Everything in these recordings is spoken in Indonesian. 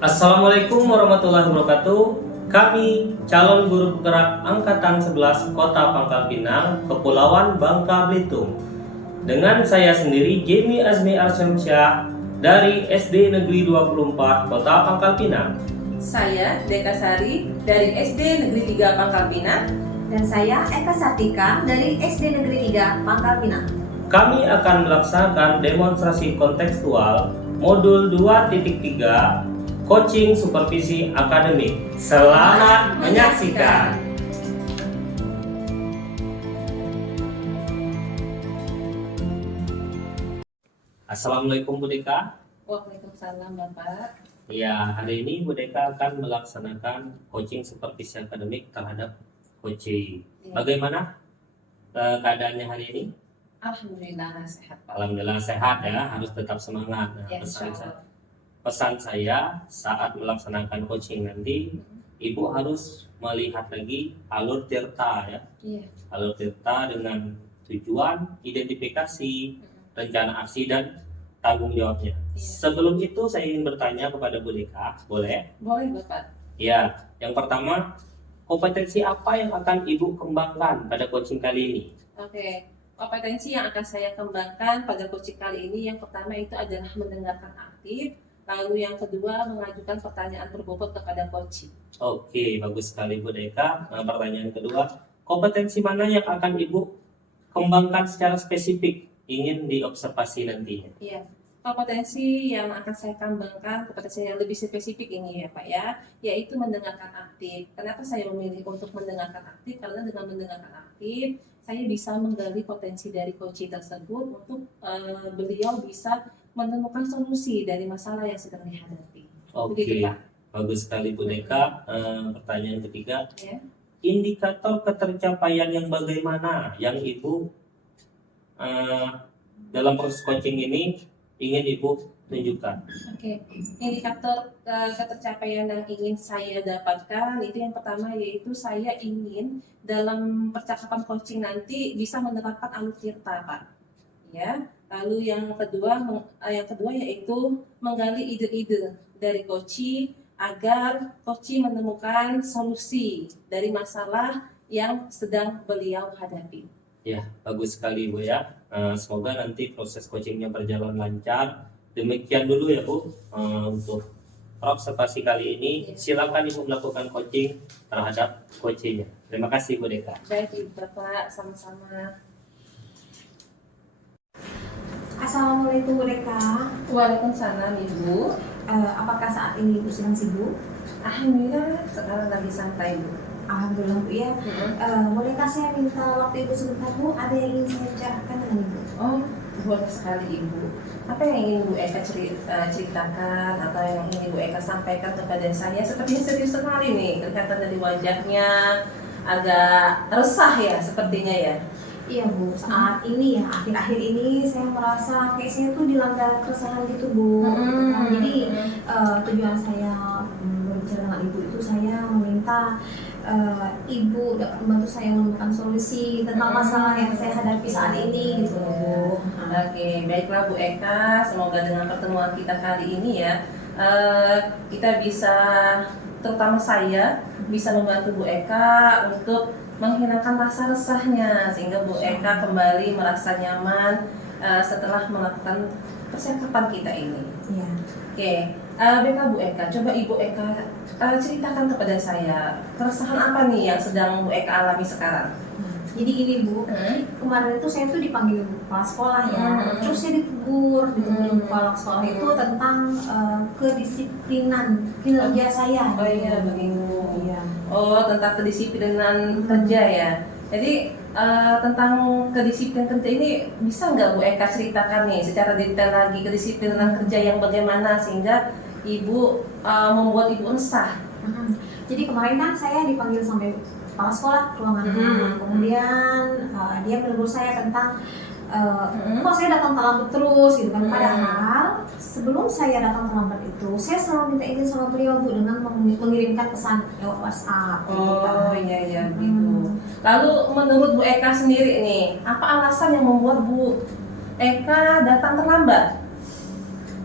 Assalamualaikum warahmatullahi wabarakatuh. Kami calon guru penggerak Angkatan 11 Kota Pangkal Pinang, Kepulauan Bangka Belitung. Dengan saya sendiri, Jamie Azmi Arsyamsyah dari SD Negeri 24 Kota Pangkal Pinang. Saya Deka Sari dari SD Negeri 3 Pangkal Pinang. Dan saya Eka Sartika dari SD Negeri 3 Pangkal Pinang. Kami akan melaksanakan demonstrasi kontekstual modul 2.3 Coaching Supervisi Akademik. Selamat menyaksikan. Assalamualaikum Bu Deka. Waalaikumsalam Bapak. Ya, hari ini Bu Deka akan melaksanakan coaching supervisi akademik terhadap coaching. Ya. Bagaimana keadaannya hari ini? Alhamdulillah sehat Pak. Alhamdulillah sehat ya, harus tetap semangat. Nah, Ya, insyaallah. pesan saya saat melaksanakan coaching nanti, Ibu harus melihat lagi alur tirta ya. Iya. Alur tirta dengan tujuan, identifikasi, rencana aksi dan tanggung jawabnya. Iya. Sebelum itu saya ingin bertanya kepada Bu Deka, boleh? Boleh Bapak. Ya, yang pertama, kompetensi apa yang akan Ibu kembangkan pada coaching kali ini? Oke. Kompetensi yang akan saya kembangkan pada coaching kali ini yang pertama itu adalah mendengarkan aktif, lalu yang kedua mengajukan pertanyaan berbobot kepada coaching. Oke, bagus sekali Bu Deka. Nah, pertanyaan kedua, kompetensi mana yang akan Ibu kembangkan secara spesifik ingin diobservasi nantinya? Iya. Kompetensi yang akan saya kembangkan, kompetensi yang lebih spesifik ini ya Pak ya, yaitu mendengarkan aktif. Kenapa saya memilih untuk mendengarkan aktif? Karena dengan mendengarkan aktif, saya bisa menggali potensi dari coach tersebut untuk beliau bisa menemukan solusi dari masalah yang sedang dihadapi. Begitu, Oke, Pak. bagus sekali Bu Deka. Pertanyaan ketiga, Ya. indikator ketercapaian yang bagaimana yang Ibu dalam proses coaching ini ingin Ibu tunjukkan? Oke, indikator ketercapaian yang ingin saya dapatkan itu yang pertama yaitu saya ingin dalam percakapan coaching nanti bisa menerapkan alur tirta, Pak. Ya. Lalu yang kedua yaitu menggali ide-ide dari coaching agar coaching menemukan solusi dari masalah yang sedang beliau hadapi. Ya, bagus sekali Bu ya. Semoga nanti proses coachingnya berjalan lancar. Demikian dulu ya Bu untuk observasi kali ini. Silakan Ibu melakukan coaching terhadap coachingnya. Terima kasih Bu Deka. Baik Ibu Bapak, sama-sama. Assalamualaikum Bu Deka. Waalaikumsalam Ibu. Apakah saat ini Ibu sedang sibuk? Alhamdulillah sekarang lagi santai Bu. Alhamdulillah Bu ya. Bolehkah saya minta waktu Ibu sebentar Bu? Ada yang ingin saya bicarakan dengan Ibu. Oh, boleh sekali Ibu. Apa yang ingin Bu Eka ceritakan atau yang ingin Bu Eka sampaikan kepada saya? Sepertinya serius sekali nih, kelihatan dari wajahnya agak resah ya sepertinya ya. Iya Bu, saat ini ya, akhir-akhir ini saya merasa kayak saya tuh dilanda keresahan gitu Bu. Jadi tujuan saya berbicara dengan Ibu itu saya meminta Ibu dapat membantu saya menemukan solusi tentang masalah yang saya hadapi saat ini gitu Bu. Oke, baiklah Bu Eka, semoga dengan pertemuan kita kali ini ya kita bisa, terutama saya, bisa membantu Bu Eka untuk menghilangkan rasa resahnya sehingga Bu Eka kembali merasa nyaman setelah melakukan percakapan kita ini. Iya. Oke, baiklah Bu Eka, coba Ibu Eka ceritakan kepada saya keresahan apa nih yang sedang Bu Eka alami sekarang? Jadi gini Bu, kemarin itu saya tuh dipanggil kepala sekolah ya, terus saya ditegur kepala sekolah itu tentang kedisiplinan kinerja saya. Oh iya begitu. Iya. Oh, tentang kedisiplinan kerja ya. Jadi tentang kedisiplinan kerja ini bisa nggak Bu Eka ceritakan nih secara detail lagi kedisiplinan kerja yang bagaimana sehingga Ibu membuat Ibu resah? Jadi kemarin kan saya dipanggil sampai kepala sekolah ke ruangan kemudian dia menegur saya tentang kok saya datang terlambat terus gitu kan. Padahal sebelum saya datang terlambat itu saya selalu minta izin sama beliau Bu dengan mengirimkan pesan lewat WhatsApp. Oh iya begitu. Lalu menurut Bu Eka sendiri nih, apa alasan yang membuat Bu Eka datang terlambat?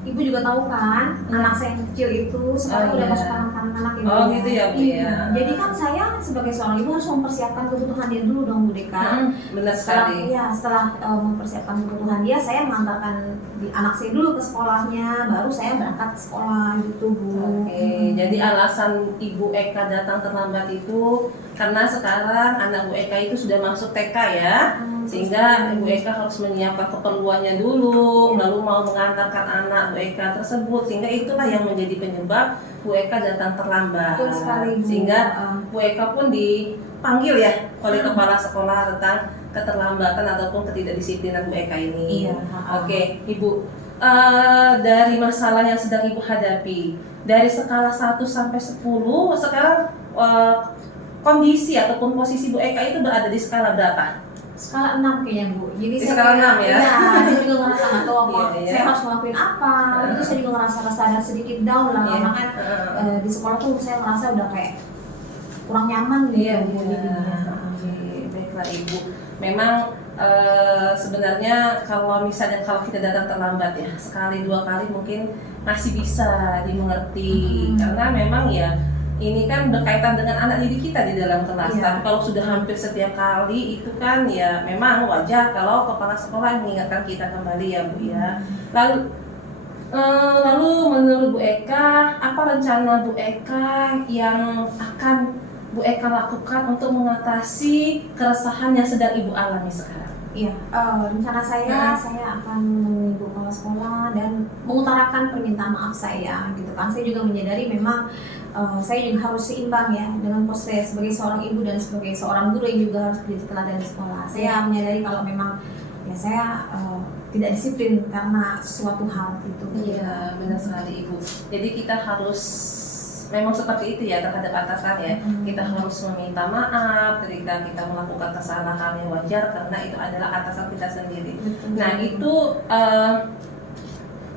Ibu juga tahu kan, anak saya yang kecil itu sekarang udah masuk anak-anak ini. Oh gitu ya Bu ya. Jadi kan saya sebagai seorang ibu harus mempersiapkan kebutuhan dia dulu dong Bu Deka. Benar sekali. Setelah mempersiapkan kebutuhan dia, saya mengantarkan anak saya dulu ke sekolahnya, baru saya berangkat ke sekolah gitu Bu. Oke, jadi alasan Ibu Eka datang terlambat itu karena sekarang anak Bu Eka itu sudah masuk TK ya, sehingga Ibu Eka harus menyiapkan keperluannya dulu, lalu mau mengantarkan anak Bu Eka tersebut, sehingga itulah yang menjadi penyebab Bu Eka datang terlambat. Betul sekali, Bu. Sehingga Bu Eka pun dipanggil ya oleh kepala sekolah tentang keterlambatan ataupun ketidakdisiplinan Bu Eka ini. Iya. Oke, Ibu, dari masalah yang sedang Ibu hadapi, dari skala 1 sampai 10, sekarang kondisi ataupun posisi Bu Eka itu berada di skala berapa? Skala 6 kayaknya Bu. Jadi Di skala 6 ya? Iya, saya juga ngerasa nggak tahu apa Iya. saya harus ngelakuin apa. Itu saya juga ngerasa ada sedikit down lah, Iya. karena kan di sekolah tuh saya ngerasa udah kayak kurang nyaman gitu. Iya. Oke, baiklah Ibu. Memang sebenarnya kalau kita datang terlambat ya, sekali dua kali mungkin masih bisa dimengerti, karena memang ya ini kan berkaitan dengan anak didik kita di dalam kelas. Iya. Tapi kalau sudah hampir setiap kali itu kan ya memang wajar kalau kepala sekolah mengingatkan kita kembali ya Bu ya. Lalu menurut Bu Eka, apa rencana Bu Eka yang akan Bu Eka lakukan untuk mengatasi keresahan yang sedang Ibu alami sekarang? Iya, rencana saya akan menemui ibu kepala sekolah dan mengutarakan permintaan maaf saya gitu kan. Saya juga menyadari memang saya juga harus seimbang ya dengan proses sebagai seorang ibu dan sebagai seorang guru yang juga harus beri teladan di sekolah. Saya menyadari kalau memang ya saya tidak disiplin karena suatu hal gitu. Iya, benar sekali Ibu. Jadi kita harus memang seperti itu ya terhadap atasan ya. Kita harus meminta maaf ketika kita melakukan kesalahan yang wajar karena itu adalah atasan kita sendiri. Nah itu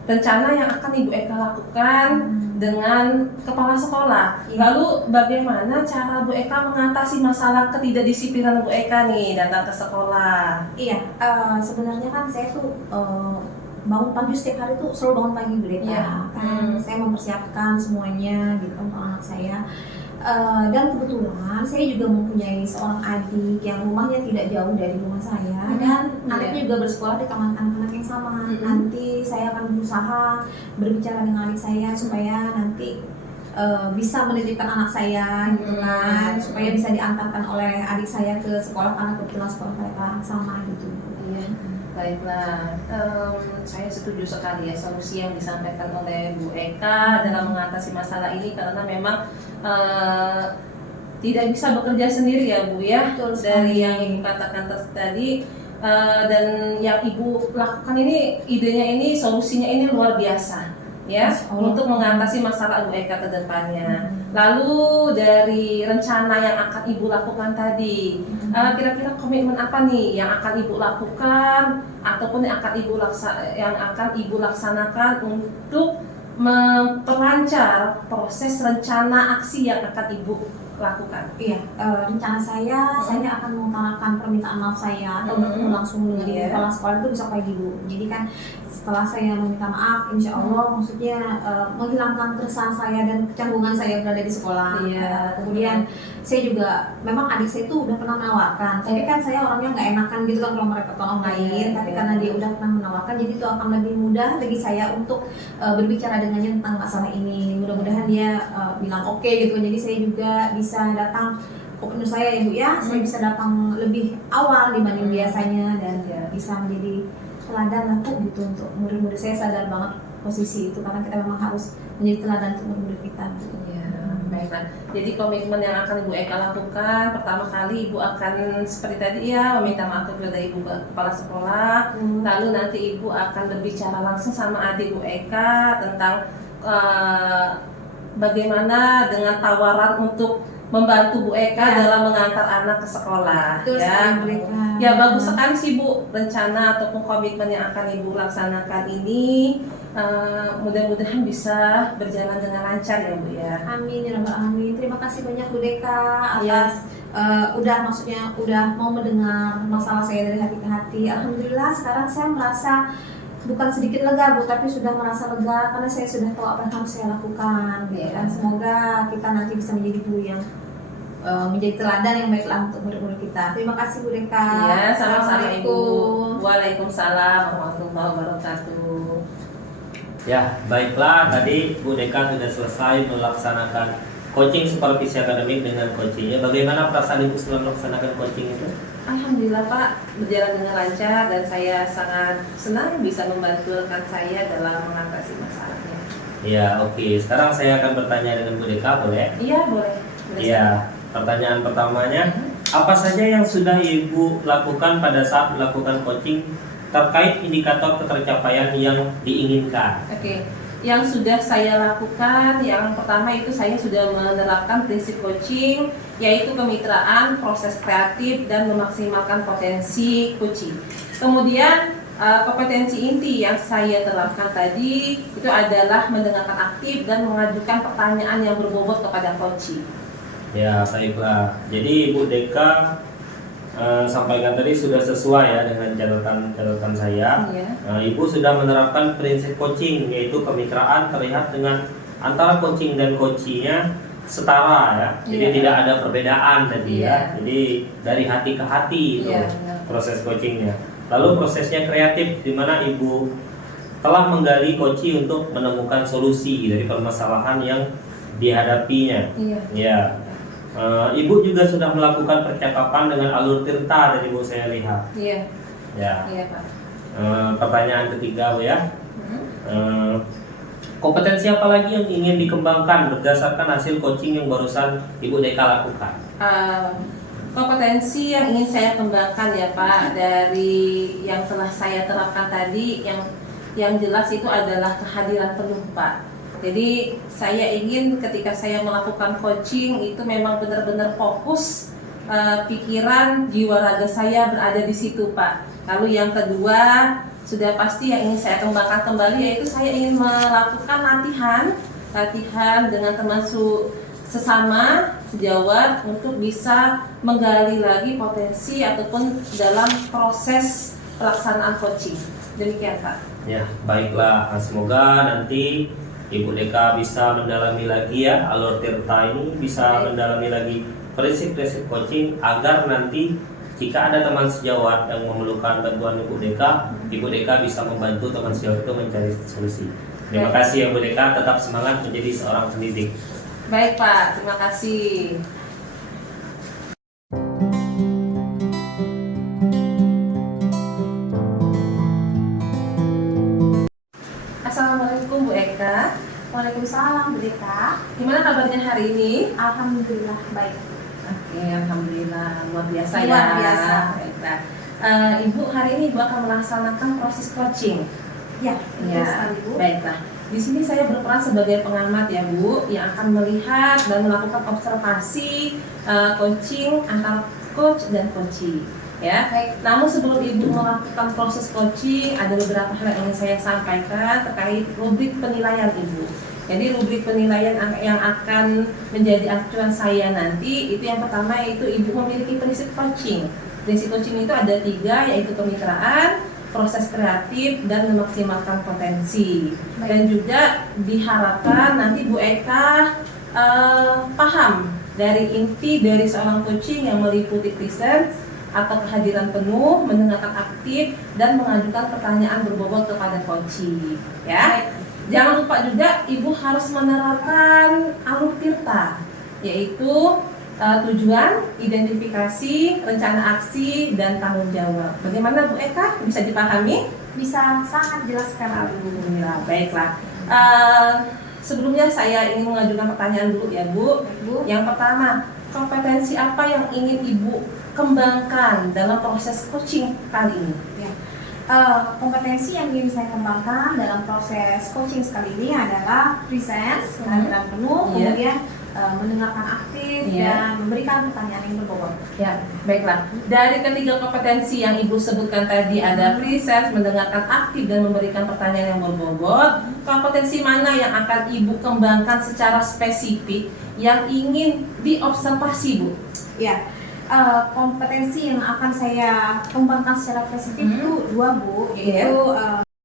rencana yang akan Ibu Eka lakukan dengan kepala sekolah. Lalu bagaimana cara Bu Eka mengatasi masalah ketidakdisiplinan Bu Eka nih datang ke sekolah? Iya, sebenarnya kan saya tuh bangun pagi setiap hari tuh selalu bangun pagi Bu Deka. Iya. Kan saya mempersiapkan semuanya gitu untuk anak saya. Dan kebetulan saya juga mempunyai seorang adik yang rumahnya tidak jauh dari rumah saya dan anaknya juga bersekolah di taman anak-anak yang sama. Nanti saya akan berusaha berbicara dengan adik saya supaya nanti bisa menitipkan anak saya gitu kan, supaya bisa diantarkan oleh adik saya ke sekolah karena kebetulan sekolah mereka sama gitu. Iya. Baiklah, saya setuju sekali ya solusi yang disampaikan oleh Bu Eka dalam mengatasi masalah ini karena memang tidak bisa bekerja sendiri ya Bu ya. Betul Dari sekali. yang Ibu katakan tadi dan yang Ibu lakukan ini idenya ini solusinya ini luar biasa ya untuk mengatasi masalah Bu Eka ke depannya. Lalu dari rencana yang akan Ibu lakukan tadi, kira-kira komitmen apa nih yang akan Ibu lakukan ataupun yang akan Ibu laksanakan untuk memperlancar proses rencana aksi yang akan Ibu lakukan? Iya, rencana saya akan mengutarakan permintaan maaf saya atau bertemu langsung dengan ibu kepala sekolah itu besok pagi Bu. Jadi kan setelah saya meminta maaf, insya Allah maksudnya menghilangkan keresahan saya dan kecanggungan saya berada di sekolah. Kemudian saya juga, memang adik saya itu udah pernah menawarkan, tapi kan saya orangnya nggak enakan gitu kan kalau merepotkan orang lain. Tapi karena dia udah pernah menawarkan, jadi itu akan lebih mudah bagi saya untuk berbicara dengannya tentang masalah ini. Mudah-mudahan dia bilang oke gitu. Jadi saya juga bisa datang, menurut saya ya Bu ya, saya bisa datang lebih awal dibanding biasanya dan bisa menjadi teladan lah Bu gitu untuk murid-murid. Saya sadar banget posisi itu karena kita memang harus menjadi teladan untuk murid kita. Iya, baiklah. Jadi komitmen yang akan Ibu Eka lakukan, pertama kali Ibu akan seperti tadi ya meminta maaf kepada Ibu kepala sekolah, lalu nanti Ibu akan berbicara langsung sama adik Bu Eka tentang bagaimana dengan tawaran untuk membantu Bu Eka dalam mengantar anak ke sekolah. Betul sekali, Bu Eka. Ya bagus sekali sih Bu rencana ataupun komitmen yang akan Ibu laksanakan ini. Mudah-mudahan bisa berjalan dengan lancar ya Bu ya. Amin ya rabbal alamin. Terima kasih banyak Bu Deka atas udah mau mendengar masalah saya dari hati ke hati. Alhamdulillah sekarang saya merasa bukan sedikit lega Bu, tapi sudah merasa lega karena saya sudah tahu apa yang harus saya lakukan. Iya. Dan semoga kita nanti bisa menjadi guru yang menjadi teladan yang baiklah untuk murid-murid kita. Terima kasih Bu Deka. Iya, sama-sama Ibu. Assalamualaikum. Waalaikumsalam warahmatullahi wabarakatuh. Ya, baiklah, tadi Bu Deka sudah selesai melaksanakan coaching supervisi akademik dengan coachingnya. Bagaimana perasaan Ibu setelah melaksanakan coaching itu? Alhamdulillah Pak, berjalan dengan lancar dan saya sangat senang bisa membantu rekan saya dalam mengatasi masalahnya. Ya, oke. Sekarang saya akan bertanya dengan Bu Deka, boleh? Iya, boleh. Iya. Pertanyaan pertamanya, apa saja yang sudah Ibu lakukan pada saat melakukan coaching terkait indikator ketercapaian yang diinginkan? Oke, yang sudah saya lakukan, yang pertama itu saya sudah menerapkan prinsip coaching, yaitu kemitraan, proses kreatif, dan memaksimalkan potensi coaching. Kemudian kompetensi inti yang saya terapkan tadi itu adalah mendengarkan aktif dan mengajukan pertanyaan yang berbobot kepada coaching. Ya, baiklah. Jadi Ibu Deka sampaikan tadi sudah sesuai ya dengan catatan saya. Iya. Ibu sudah menerapkan prinsip coaching, yaitu kemitraan terlihat dengan antara coaching dan coachee-nya setara ya. Jadi Iya. tidak ada perbedaan tadi Iya. ya. Jadi dari hati ke hati itu Iya, benar. proses coachingnya. Lalu prosesnya kreatif, di mana Ibu telah menggali coachee untuk menemukan solusi dari permasalahan yang dihadapinya. Iya. Ya. Ibu juga sudah melakukan percakapan dengan alur tirta dari Bu saya lihat. Iya. Ya. Iya Pak. Pertanyaan ketiga Bu ya. Hmm. Kompetensi apa lagi yang ingin dikembangkan berdasarkan hasil coaching yang barusan Ibu Deka lakukan? Kompetensi yang ingin saya kembangkan ya Pak, dari yang telah saya terapkan tadi, yang jelas itu adalah kehadiran penuh Pak. Jadi saya ingin ketika saya melakukan coaching itu memang benar-benar fokus, pikiran, jiwa raga saya berada di situ Pak. Lalu yang kedua, sudah pasti yang ingin saya kembangkan kembali yaitu saya ingin melakukan latihan dengan teman sesama sejawat untuk bisa menggali lagi potensi ataupun dalam proses pelaksanaan coaching. Demikian Pak. Ya, baiklah. Semoga nanti Ibu Deka bisa mendalami lagi ya alur tirta ini, bisa Baik. mendalami lagi prinsip-prinsip coaching agar nanti jika ada teman sejawat yang memerlukan bantuan Ibu Deka bisa membantu teman sejawat itu mencari solusi. Terima Baik. kasih ya Bu Deka, tetap semangat menjadi seorang pendidik. Baik Pak, terima kasih. Assalamualaikum Bu Eka. Waalaikumsalam Bu Deka. Gimana kabarnya hari ini? Alhamdulillah baik. Oke, alhamdulillah luar biasa ya. Luar biasa. Baiklah. Ibu hari ini Ibu akan melaksanakan proses coaching. Ya, betul Ya, sekali Bu. baiklah. Di sini saya berperan sebagai pengamat ya Bu, yang akan melihat dan melakukan observasi coaching antara coach dan coachee. Ya. Baik. Namun sebelum Ibu melakukan proses coaching, ada beberapa hal yang ingin saya sampaikan terkait rubrik penilaian Ibu. Jadi rubrik penilaian yang akan menjadi acuan saya nanti itu yang pertama yaitu Ibu memiliki prinsip coaching. Prinsip coaching itu ada 3, yaitu kemitraan, proses kreatif, dan memaksimalkan potensi. Baik. Dan juga diharapkan nanti Bu Eka paham dari inti dari seorang coaching yang meliputi presence atau kehadiran penuh, mendengarkan aktif, dan mengajukan pertanyaan berbobot kepada coachee. Ya. Jangan lupa juga Ibu harus menerapkan alur tirta, yaitu tujuan, identifikasi, rencana aksi, dan tanggung jawab. Bagaimana Bu Eka? Bisa dipahami? Bisa sangat jelas sekali. Alhamdulillah, baiklah. Sebelumnya saya ingin mengajukan pertanyaan dulu ya Bu. Bu. Yang pertama, kompetensi apa yang ingin Ibu kembangkan dalam proses coaching kali ini? Kompetensi yang ingin saya kembangkan dalam proses coaching sekali ini adalah presence, kehadiran penuh, Iya. kemudian mendengarkan aktif, Iya. dan memberikan pertanyaan yang berbobot. Ya, baiklah. Dari ketiga kompetensi yang Ibu sebutkan tadi ada presence, mendengarkan aktif, dan memberikan pertanyaan yang berbobot. Kompetensi mana yang akan Ibu kembangkan secara spesifik yang ingin diobservasi, Bu? Ya, kompetensi yang akan saya kembangkan secara spesifik itu 2 Bu, yaitu